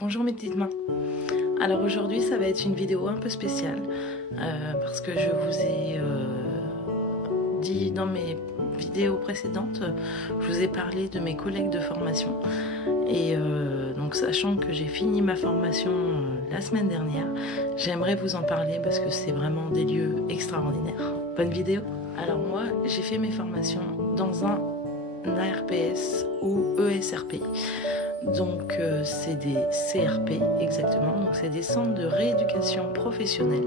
Bonjour mes petites mains. Alors aujourd'hui ça va être une vidéo un peu spéciale parce que je vous ai dit dans mes vidéos précédentes, je vous ai parlé de mes collègues de formation et donc sachant que j'ai fini ma formation la semaine dernière, j'aimerais vous en parler parce que c'est vraiment des lieux extraordinaires. Bonne vidéo. Alors moi j'ai fait mes formations dans un ARPS ou ESRP. Donc c'est des CRP exactement, donc c'est des centres de rééducation professionnelle.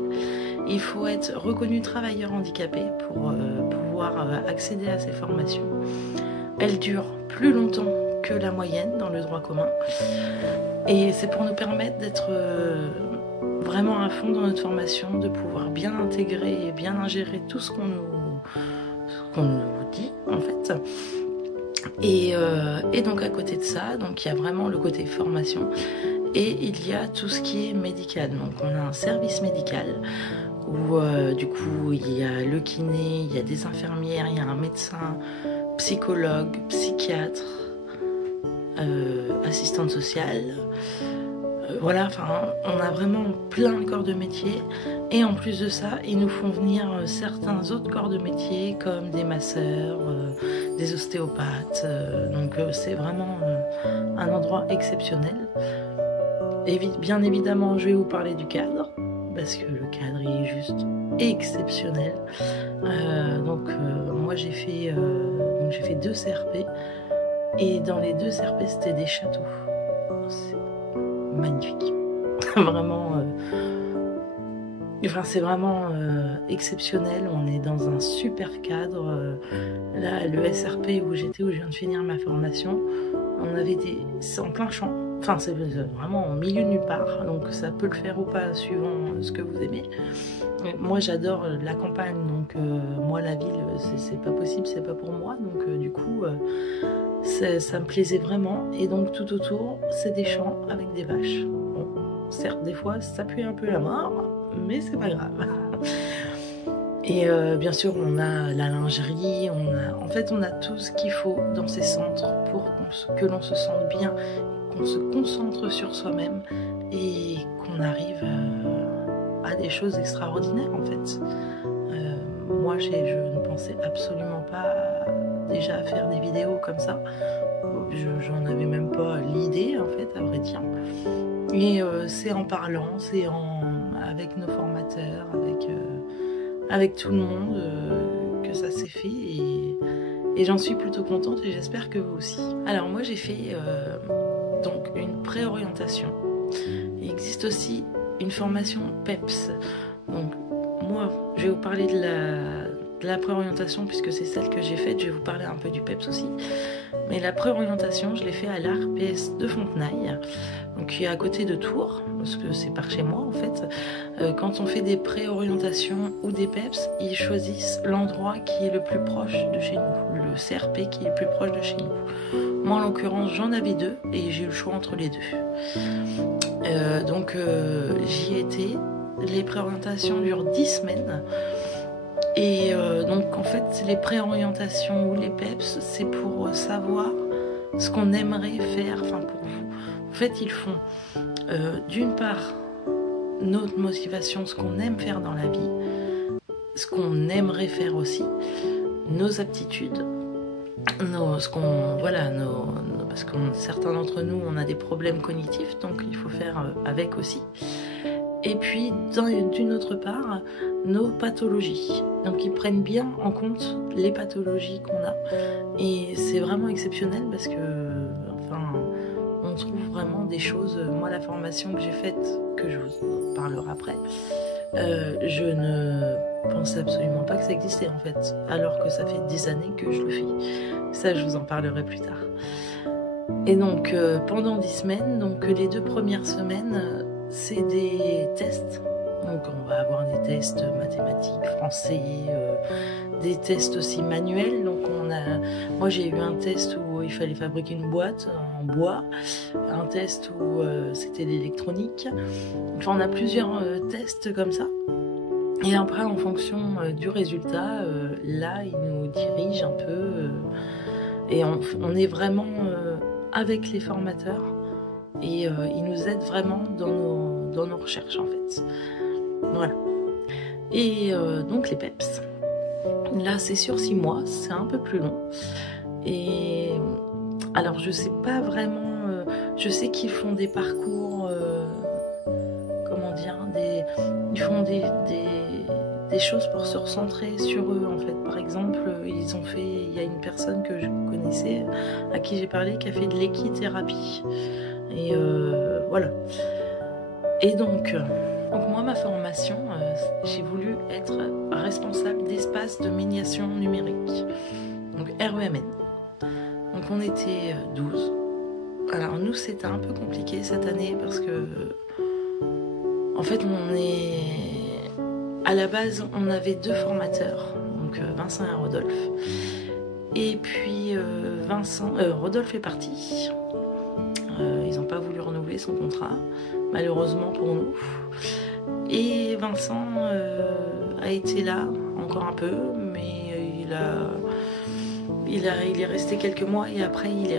Il faut être reconnu travailleur handicapé pour pouvoir accéder à ces formations. Elles durent plus longtemps que la moyenne dans le droit commun et c'est pour nous permettre d'être vraiment à fond dans notre formation, de pouvoir bien intégrer et bien ingérer tout ce qu'on nous dit en fait. Et donc à côté de ça, donc il y a vraiment le côté formation et il y a tout ce qui est médical. Donc on a un service médical où du coup il y a le kiné, il y a des infirmières, il y a un médecin, psychologue, psychiatre, assistante sociale. Voilà, enfin on a vraiment plein de corps de métier et en plus de ça ils nous font venir certains autres corps de métier comme des masseurs, des ostéopathes, donc c'est vraiment un endroit exceptionnel. Et bien évidemment je vais vous parler du cadre parce que le cadre est juste exceptionnel. Moi j'ai fait 2 CRP et dans les 2 CRP c'était des châteaux. C'est magnifique. Vraiment c'est vraiment exceptionnel. On est dans un super cadre. Là, le SRP où j'étais, où je viens de finir ma formation, on avait c'est en plein champ. Enfin, c'est vraiment au milieu de nulle part. Donc, ça peut le faire ou pas, suivant ce que vous aimez. Moi, j'adore la campagne. Donc, moi, la ville, c'est pas possible, c'est pas pour moi. Donc, du coup, ça me plaisait vraiment. Et donc, tout autour, c'est des champs avec des vaches. Bon, certes, des fois, ça pue un peu la mort, mais c'est pas grave. Et bien sûr on a la lingerie, en fait on a tout ce qu'il faut dans ces centres pour que l'on se sente bien, qu'on se concentre sur soi-même et qu'on arrive à des choses extraordinaires en fait. Moi je ne pensais absolument pas déjà à faire des vidéos comme ça, j'en avais même pas l'idée en fait, à vrai dire. Et c'est en parlant, c'est avec nos formateurs, avec tout le monde que ça s'est fait et j'en suis plutôt contente et j'espère que vous aussi. Alors moi j'ai fait donc une préorientation. Il existe aussi une formation PEPS. Donc moi je vais vous parler de la préorientation puisque c'est celle que j'ai faite. Je vais vous parler un peu du PEPS aussi. Mais la préorientation, je l'ai fait à l'ARPS de Fontenay, donc qui est à côté de Tours, parce que c'est par chez moi en fait. Quand on fait des préorientations ou des PEPS, ils choisissent l'endroit qui est le plus proche de chez nous, le CRP qui est le plus proche de chez nous. Moi en l'occurrence j'en avais 2 et j'ai eu le choix entre les 2. J'y étais, les préorientations durent 10 semaines. Et donc en fait les préorientations ou les PEPS c'est pour savoir ce qu'on aimerait faire, enfin pour vous. En fait ils font d'une part notre motivation, ce qu'on aime faire dans la vie, ce qu'on aimerait faire aussi, nos aptitudes, parce que certains d'entre nous on a des problèmes cognitifs donc il faut faire avec aussi. Et puis, d'une autre part, nos pathologies. Donc, ils prennent bien en compte les pathologies qu'on a. Et c'est vraiment exceptionnel parce que, on trouve vraiment des choses. Moi, la formation que j'ai faite, que je vous parlerai après, je ne pensais absolument pas que ça existait en fait. Alors que ça fait des années que je le fais. Ça, je vous en parlerai plus tard. Et donc, pendant 10 semaines, donc les 2 premières semaines, c'est des tests. Donc on va avoir des tests mathématiques, français, des tests aussi manuels. Donc moi j'ai eu un test où il fallait fabriquer une boîte en bois, un test où c'était l'électronique. Enfin on a plusieurs tests comme ça. Et après en fonction du résultat, là ils nous dirigent un peu et on est vraiment avec les formateurs et il nous aide vraiment dans nos recherches en fait. Voilà. Et donc les PEPS, là c'est sur 6 mois, c'est un peu plus long. Et alors je sais pas vraiment, je sais qu'ils font des parcours, comment dire, ils font des choses pour se recentrer sur eux en fait. Par exemple, il y a une personne que je connaissais, à qui j'ai parlé, qui a fait de l'équithérapie. Et voilà. Et donc moi, ma formation, j'ai voulu être responsable d'espace de médiation numérique, donc REMN. Donc on était 12. Alors nous, c'était un peu compliqué cette année parce que, en fait, à la base, on avait 2 formateurs, donc Vincent et Rodolphe. Et puis Rodolphe est parti. Ils n'ont pas voulu renouveler son contrat, malheureusement pour nous. Et Vincent a été là encore un peu, mais il est resté quelques mois et après il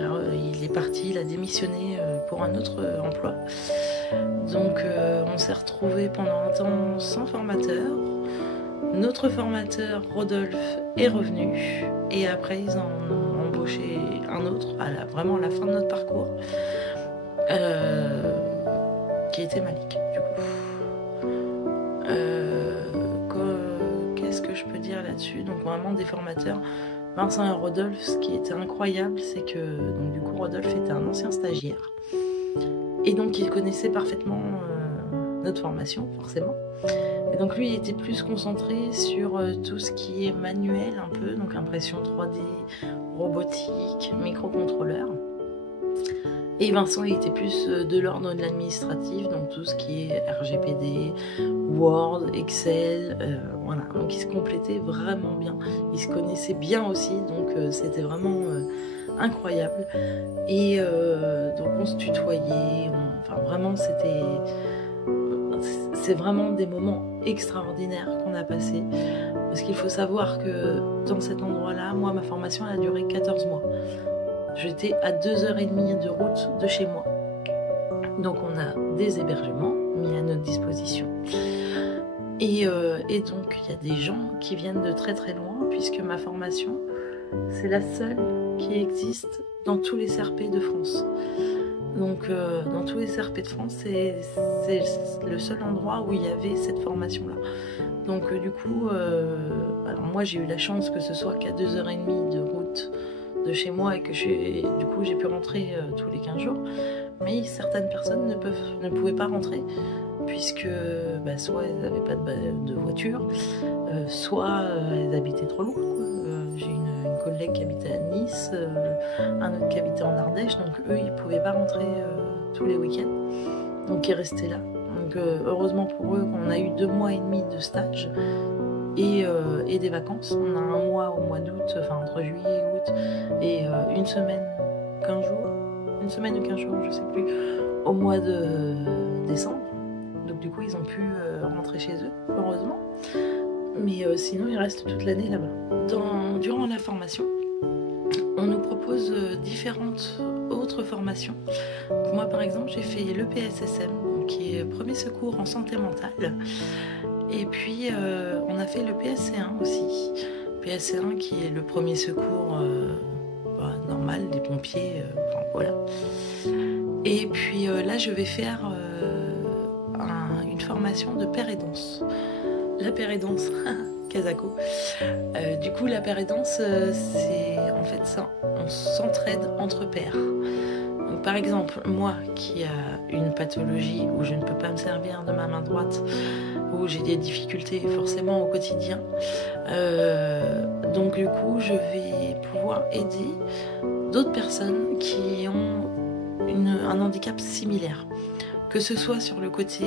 est parti, il a démissionné pour un autre emploi. Donc on s'est retrouvés pendant un temps sans formateur. Notre formateur Rodolphe est revenu et après ils ont embauché un autre vraiment à la fin de notre parcours, qui était Malik du coup. Qu'est-ce que je peux dire là-dessus? Donc vraiment des formateurs, Vincent et Rodolphe. Ce qui était incroyable, c'est que donc, du coup Rodolphe était un ancien stagiaire et donc il connaissait parfaitement notre formation forcément. Et donc lui il était plus concentré sur tout ce qui est manuel un peu, donc impression 3D, robotique, microcontrôleur. Et Vincent il était plus de l'ordre de l'administratif, donc tout ce qui est RGPD, Word, Excel, voilà. Donc ils se complétaient vraiment bien, ils se connaissaient bien aussi, donc c'était vraiment incroyable. Et donc on se tutoyait, enfin vraiment c'est vraiment des moments extraordinaires qu'on a passés, parce qu'il faut savoir que dans cet endroit-là, moi ma formation elle a duré 14 mois. J'étais à 2h30 de route de chez moi. Donc on a des hébergements mis à notre disposition. Et donc il y a des gens qui viennent de très très loin, puisque ma formation, c'est la seule qui existe dans tous les CRP de France. Donc dans tous les CRP de France, c'est le seul endroit où il y avait cette formation-là. Donc du coup, alors moi j'ai eu la chance que ce soit qu'à 2h30 de route de chez moi et que du coup j'ai pu rentrer tous les 15 jours, mais certaines personnes ne pouvaient pas rentrer puisque soit elles n'avaient pas de voiture, soit elles habitaient trop loin, quoi. J'ai une collègue qui habitait à Nice, un autre qui habitait en Ardèche, donc eux ils pouvaient pas rentrer tous les week-ends, donc ils restaient là. Donc heureusement pour eux on a eu 2 mois et demi de stage et des vacances. On a un mois au mois d'août, enfin entre juillet et août, et une semaine ou 15 jours, je sais plus, au mois de décembre. Donc du coup ils ont pu rentrer chez eux, heureusement. Mais sinon ils restent toute l'année là-bas. Durant la formation, on nous propose différentes autres formations. Donc, moi par exemple j'ai fait l'EPSSM, qui est premier secours en santé mentale. Et puis on a fait le PSC1 aussi. PSC1 qui est le premier secours normal des pompiers, enfin voilà. Et puis là je vais faire une formation de paire et danse. La paire et danse, Kazako. Du coup la paire et danse c'est en fait ça, on s'entraide entre pairs. Donc, par exemple, moi qui a une pathologie où je ne peux pas me servir de ma main droite, où j'ai des difficultés forcément au quotidien, donc du coup je vais pouvoir aider d'autres personnes qui ont un handicap similaire, que ce soit sur le côté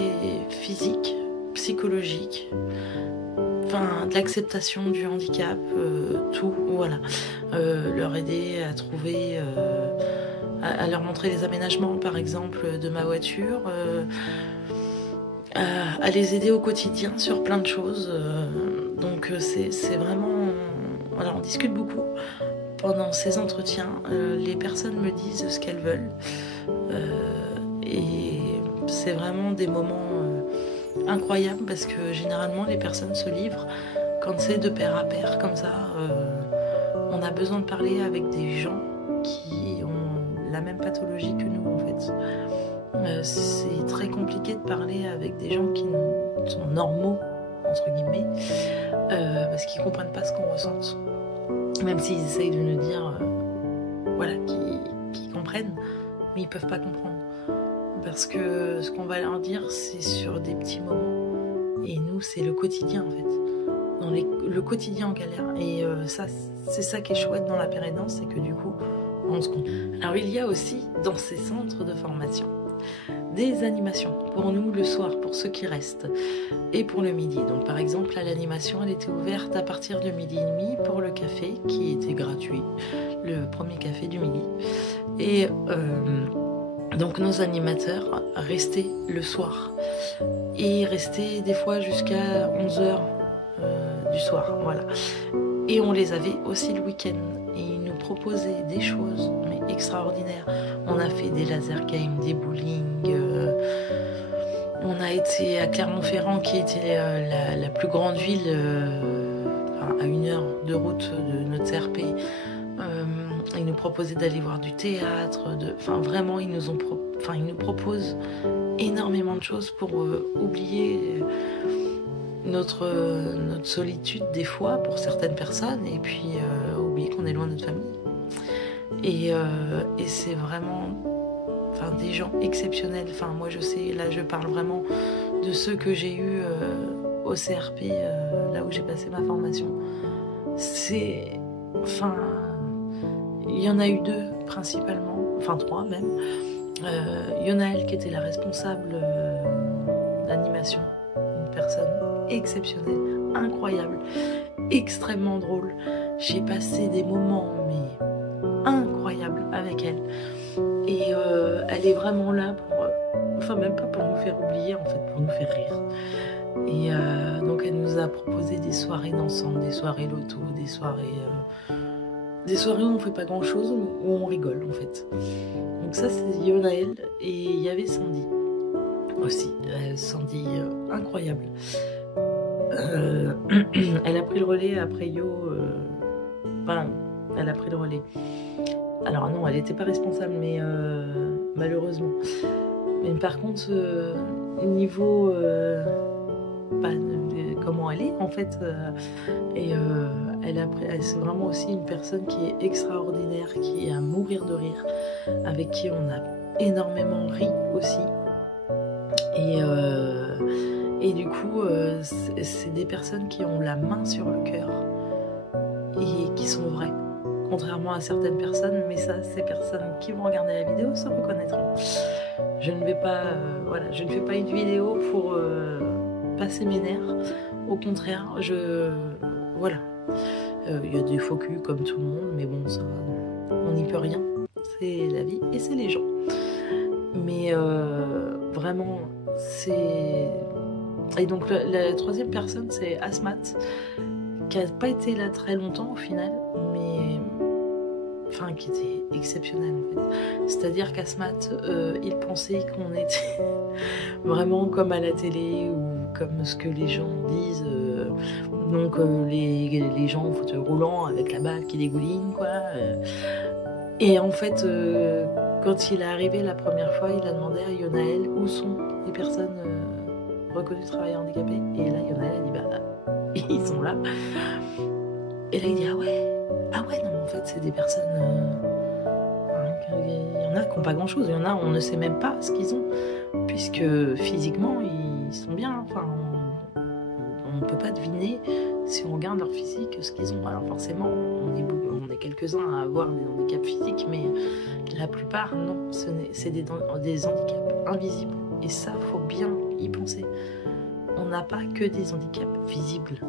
physique, psychologique, enfin de l'acceptation du handicap, tout, voilà, leur aider à trouver, à leur montrer les aménagements par exemple de ma voiture, à les aider au quotidien sur plein de choses. Donc c'est vraiment, voilà, on discute beaucoup pendant ces entretiens. Les personnes me disent ce qu'elles veulent, Et c'est vraiment des moments incroyables parce que généralement les personnes se livrent quand c'est de pair à pair comme ça. On a besoin de parler avec des gens qui ont la même pathologie que nous en fait. C'est très compliqué de parler avec des gens qui sont normaux entre guillemets parce qu'ils comprennent pas ce qu'on ressent, même s'ils essayent de nous dire voilà qu'ils comprennent, mais ils peuvent pas comprendre parce que ce qu'on va leur dire c'est sur des petits moments et nous c'est le quotidien en fait, dans le quotidien en galère. Et ça c'est ça qui est chouette dans la pérédance, c'est que du coup on se compte. Alors il y a aussi dans ces centres de formation des animations pour nous le soir, pour ceux qui restent, et pour le midi. Donc par exemple là l'animation elle était ouverte à partir de 12h30 pour le café qui était gratuit, le premier café du midi. Et donc nos animateurs restaient le soir et restaient des fois jusqu'à 11h du soir, voilà. Et on les avait aussi le week-end et ils nous proposaient des choses mais extraordinaires. On a fait des laser games, des bowling, on a été à Clermont-Ferrand qui était la plus grande ville à 1 heure de route de notre CRP. Ils nous proposaient d'aller voir du théâtre, enfin vraiment ils nous proposent énormément de choses pour oublier notre solitude des fois pour certaines personnes et puis oublier qu'on est loin de notre famille. Et c'est vraiment des gens exceptionnels. Enfin, moi je sais, là je parle vraiment de ceux que j'ai eus au CRP, là où j'ai passé ma formation. Il y en a eu 2 principalement, enfin 3 même. Yonaël qui était la responsable d'animation, une personne exceptionnelle, incroyable, extrêmement drôle. J'ai passé des moments mais incroyables avec elle. Et elle est vraiment là pour, même pas pour nous faire oublier en fait, pour nous faire rire. Et donc elle nous a proposé des soirées d'ensemble, des soirées loto, des soirées où on fait pas grand chose, où on rigole en fait. Donc ça c'est Yonaël, et il y avait Sandy aussi, Sandy incroyable. Elle a pris le relais après Yo, elle a pris le relais. Alors non, elle n'était pas responsable, mais malheureusement. Mais par contre, niveau comment elle est en fait, c'est vraiment aussi une personne qui est extraordinaire, qui est à mourir de rire, avec qui on a énormément ri aussi. Et du coup, c'est des personnes qui ont la main sur le cœur et qui sont vraies. Contrairement à certaines personnes, mais ça, ces personnes qui vont regarder la vidéo se reconnaîtront. Je ne vais pas, je ne fais pas une vidéo pour passer mes nerfs. Au contraire, voilà. Il y a des faux culs comme tout le monde, mais bon, ça, on n'y peut rien. C'est la vie et c'est les gens. Mais vraiment, c'est... Et donc la troisième personne, c'est Asmat, qui n'a pas été là très longtemps au final, mais qui était exceptionnel en fait. C'est-à-dire qu'Asmat, il pensait qu'on était vraiment comme à la télé ou comme ce que les gens disent, donc les gens en fauteuil roulant avec la balle qui dégouline quoi. Et en fait, quand il est arrivé la première fois, il a demandé à Yonaël où sont les personnes reconnues travailleurs handicapés. Et là, Yonaël a dit ils sont là. Et là, il dit ah ouais, non, mais en fait, c'est des personnes. Il y en a qui n'ont pas grand chose. Il y en a, on ne sait même pas ce qu'ils ont, puisque physiquement, ils sont bien. On ne peut pas deviner si on regarde leur physique ce qu'ils ont. Alors forcément, on est quelques-uns à avoir des handicaps physiques, mais la plupart, non. C'est des handicaps invisibles. Et ça, faut bien y penser. On n'a pas que des handicaps visibles.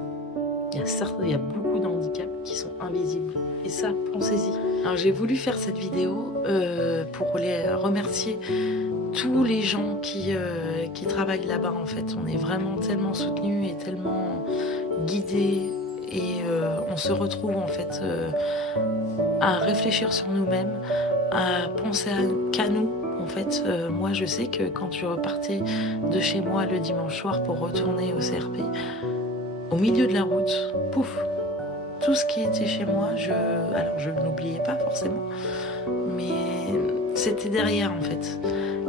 Il y a beaucoup de handicaps qui sont invisibles. Et ça, pensez-y. Alors j'ai voulu faire cette vidéo pour les remercier tous les gens qui travaillent là-bas en fait. On est vraiment tellement soutenus et tellement guidés et on se retrouve en fait à réfléchir sur nous-mêmes, à penser qu'à nous en fait. Moi je sais que quand je repartais de chez moi le dimanche soir pour retourner au CRP, au milieu de la route, pouf, tout ce qui était chez moi, alors je ne l'oubliais pas forcément, mais c'était derrière en fait.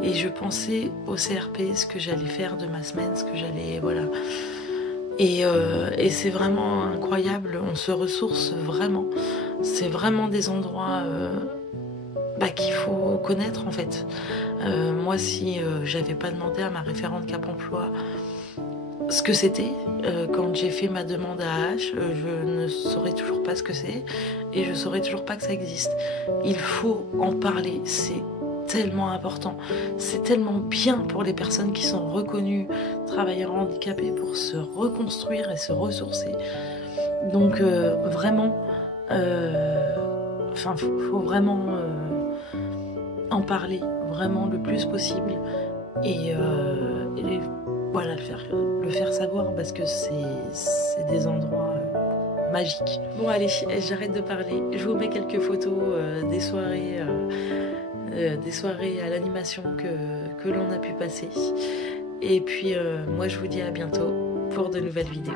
Et je pensais au CRP, ce que j'allais faire de ma semaine, ce que j'allais... Voilà. Et c'est vraiment incroyable, on se ressource vraiment. C'est vraiment des endroits qu'il faut connaître en fait. Moi, si j'avais pas demandé à ma référente Cap Emploi ce que c'était, quand j'ai fait ma demande à AH, je ne saurais toujours pas ce que c'est et je saurais toujours pas que ça existe. Il faut en parler, c'est tellement important, c'est tellement bien pour les personnes qui sont reconnues travailleurs handicapés pour se reconstruire et se ressourcer. Donc vraiment, faut vraiment en parler vraiment le plus possible et voilà, le faire savoir parce que c'est des endroits magiques. Bon allez, j'arrête de parler, je vous mets quelques photos des soirées à l'animation que l'on a pu passer. Et puis moi je vous dis à bientôt pour de nouvelles vidéos.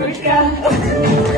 Africa.